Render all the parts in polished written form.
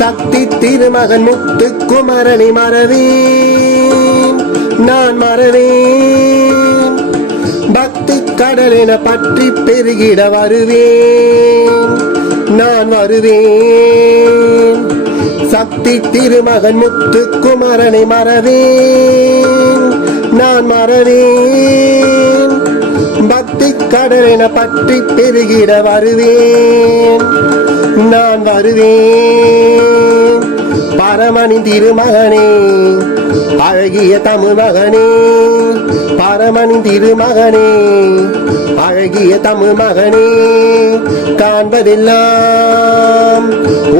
சக்தி திருமகன் முத்துக்குமரனை மறவேன், நான் மறவேன். பக்தி கடலென பற்றி பெருகிட வருவேன், நான் வருவேன். சக்தி திருமகன் முத்துக்குமரனை மறவேன், நான் மறவேன். பக்தி கடலென பற்றி பெருகிட வருவேன், நான் வருவேன். பரமனின் திருமகனே, அழகிய தமிழ் மகனே, பரமனின் திருமகனே, அழகிய தமிழ் மகனே. காண்பதெல்லாம்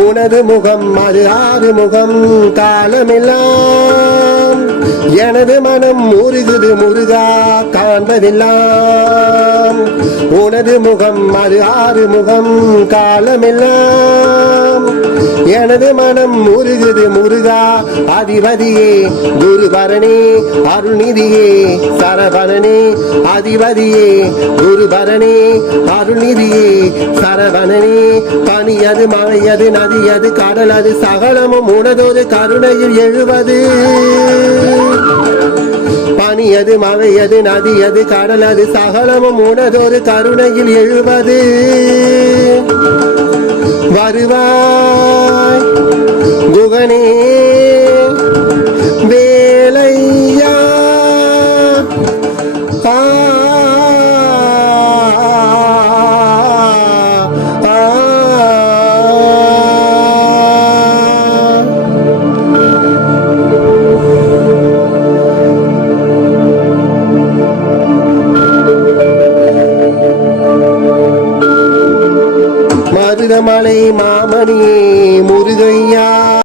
உனது முகம், அது ஆறு முகம் காலமெல்லாம். எனது மனம் முருகுது முருகா, காண்பதெல்லாம் உனது முகம், அது ஆறு முகம் காலமெல்லாம். எனது மனம் முருகுது முருகா. அதிபதியே குருபரனே, அருள்நிதியே சரவணனே. அதிபதியே குருபரனே, அருள்நிதியே சரவணனே. பனியது மழையது நதியது கடலது சகலமும் உனதொரு கருணையில் எழுவது. பனியது மழையது நதியது கடலது சகலமும் உனதொரு கருணையில் எழுவது. வருவாய் குகனே வேலையா, மருதமலை மாமணியே